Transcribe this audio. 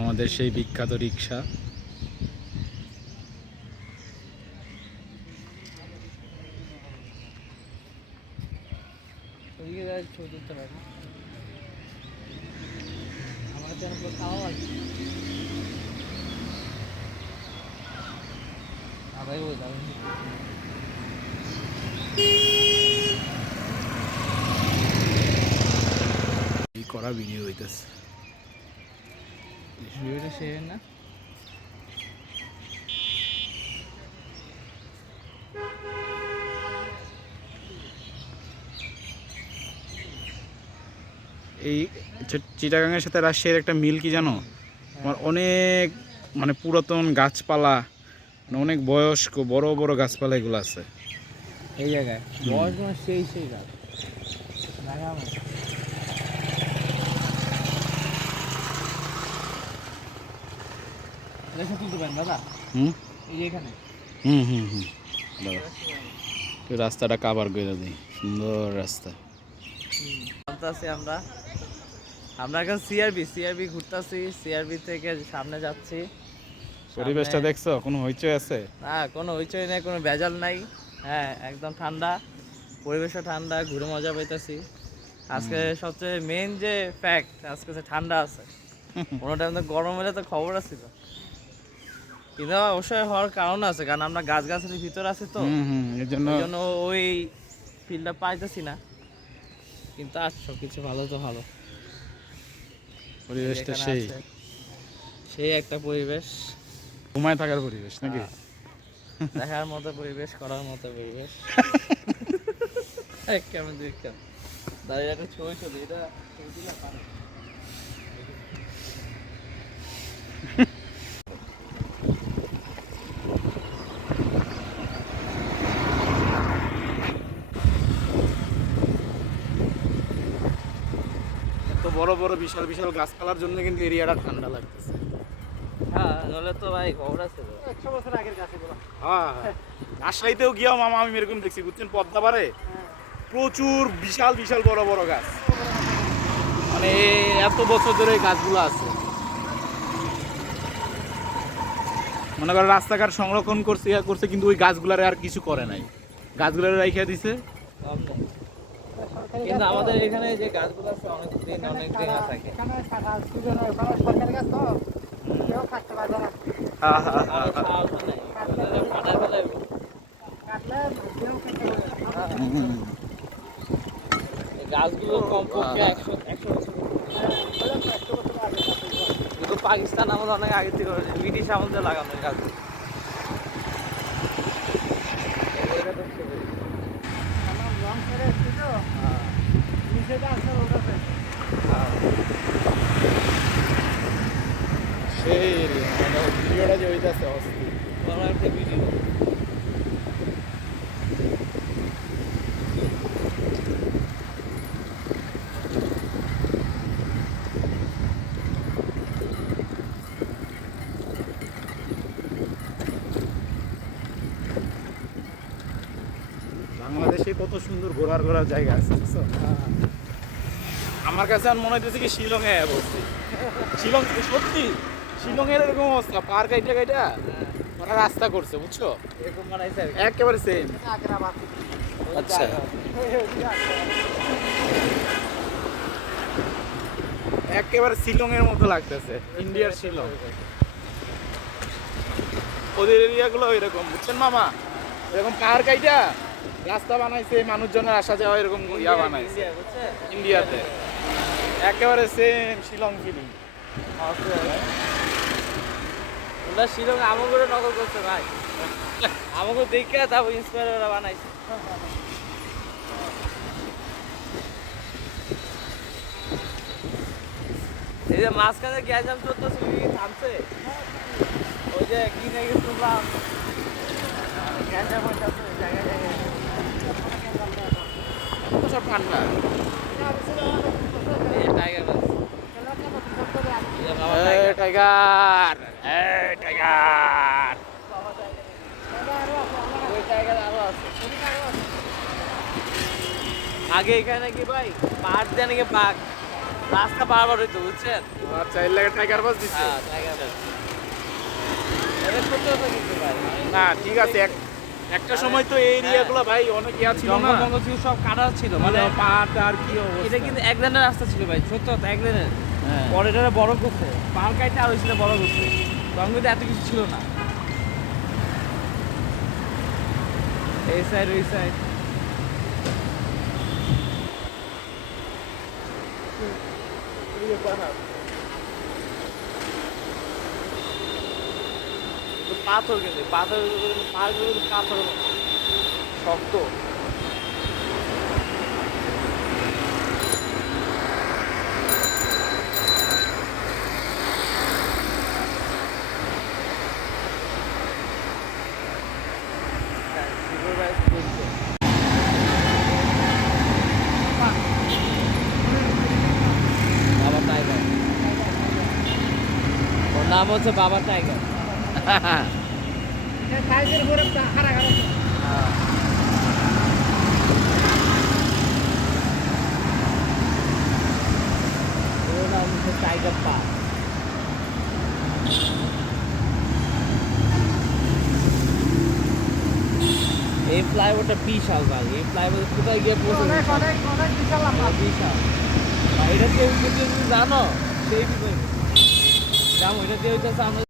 আমাদের সেই বিখ্যাত রিক্সা। এই করা ভিডিও হইতেছে ভিডিওটা শেয়ার না। এই চিটাগাংয়ের সাথে রাজশাহীর একটা মিল কি জানো? আমার অনেক মানে পুরাতন গাছপালা, অনেক বয়স্ক বড় বড় গাছপালা এগুলো আছে এই জায়গায়। বয়স সেই সেই গাছ দাদা। এই এখানে রাস্তাটা কাভার করে দিই, সুন্দর রাস্তা। আমরা আমরা এখন সিআরবি ঘুরতেছি। সিআরবি থেকে সামনে যাচ্ছি। পরিবেশটা দেখছো? কোনো হইচই আছে না, কোনো হইচই নাই, কোনো ভেজাল নাই। হ্যাঁ, একদম ঠান্ডা, পরিবেশটা ঠান্ডা, ঘুরে মজা পাইতেছি। আজকে সবচেয়ে মেইন যে ফ্যাক্ট, আজকে ঠান্ডা আছে। কোনো টাইম তো গরম হলে তো খবর আছিল, কিন্তু অবশ্যই হওয়ার কারণ আছে, কারণ আমরা গাছগাছালির ভিতর আছি তো, এর জন্য ওই ফিলটা পাইতেছি না। কিন্তু সব কিছু ভালো তো ভালো, পরিবেশটা সেই একটা পরিবেশ, ঘুমায় থাকার পরিবেশ নাকি, দেখার মতো পরিবেশ, করার মতো পরিবেশ। কেমন দেখছেন দাঁড়িয়ে একটা ছবি ছবি এটা বড় বড় বিশাল বিশাল গাছপালার জন্য কিন্তু এরিয়াটা ঠান্ডা লাগতেছে। হ্যাঁ, নলে তো ভাই খবর আছে 100 বছর আগের গাছ এগুলো। হ্যাঁ, রাজশাহীতেও গিয়েও মামা আমি এরকম দেখছি, বুঝছেন, পদ্মা পারে প্রচুর বিশাল বিশাল বড় বড় গাছ, মানে এত বছর ধরে এই গাছগুলো আছে। মনে করেন রাস্তাঘাট সংরক্ষণ করছে কিন্তু ওই গাছগুলারে আর কিছু করে নাই, গাছগুলারে রাইখা দিছে। কিন্তু আমাদের এখানে যে গাছগুলো আছে অনেক দিন থাকে। এখানে সরকারি গাছ তো কেউ কাটতে পারে না। হ্যাঁ হ্যাঁ হ্যাঁ, গাছগুলো কমপক্ষে 100 বছর, কিন্তু পাকিস্তান আমল অনেক আগে থেকে ব্রিটিশ আমলে লাগানো গাছ। সেই ভিডিওটা যে হইতাছে অস্থির, একটা ভিডিও। বাংলাদেশে কত সুন্দর ঘোরার জায়গা আছে, বুঝছো? আমার কাছে আর মনে হইতেছে কি শিলংয়ে বসছি। শিলং সত্যি, শিলংয়ের এরকম অবস্থা, পার কাইটা ওরা রাস্তা করছে, বুঝছো, এরকম বানাইছে একেবারে সেম। আচ্ছা, একেবারে শিলংয়ের মতো লাগতেছে, ইন্ডিয়ার শিলং। ওদের এরিয়াগুলো এরকম, বুঝছেন মামা, এরকম পাহাড় কাইটা রাস্তা বানাইছে, মানুষজনের আসা যাওয়া এরকম ইয়া বানাইছে ইন্ডিয়াতে, একেবারে সেম শিলং ফিলিং। ওরা শিলং আমাকে নকল করছে ভাই, আমাকে দেখে তারপর ইন্সপায়ার ওরা বানাইছে। এই যে মাঝখানে গ্যাজাম চলতেছিল, থামছে ওই যে কি নাকি শুনলাম, গ্যাজাম হইতেছে জায়গায় জায়গায়, সব ঠান্ডা। টাইগার টাইগার, টাইগার, ওই টাইগার আরো আছে। আগে এখানে নাকি ভাই পাহাড় দিয়ে নাকি বাঘ রাস্তা বারবার হইতো বুঝছেন? আচ্ছা এর লাগে টাইগার বাস দিচ্ছে হ্যাঁ, টাইগার বাস। এটা সত্য কথা কিন্তু ভাই। না ঠিক আছে একটা সময় তো এই এরিয়াগুলো ভাই অনেক ইয়া ছিল না জঙ্গল মঙ্গল ছিল সব কাটা ছিল মানে মানে পাহাড় আর কি অবস্থা এটা কিন্তু এক লেনের রাস্তা ছিল ভাই, সত্য কথা এক লেনের। হ্যাঁ। পরে এটা বড় করছে, পাহাড় কাইতে আর হয়েছিল বড় করছে, তখন কিন্তু এত কিছু ছিল না। এই সাইড ওই সাইড পাথর, কিন্তু পাথর পাহাড়গুলো কিন্তু পাথর শক্ত। বাবা টাইগার, ওর নাম হচ্ছে বাবা টাইগার। ওর নাম হচ্ছে টাইগার পার্ক। এই ফ্লাইওভারটা বিশাল ভাই, এই ফ্লাইওভার কোথায় গিয়ে পৌঁছে বিশাল। এটা কেউ যদি জানো সেই বিষয় জানো, এটা দিয়ে হইতেছে আমরা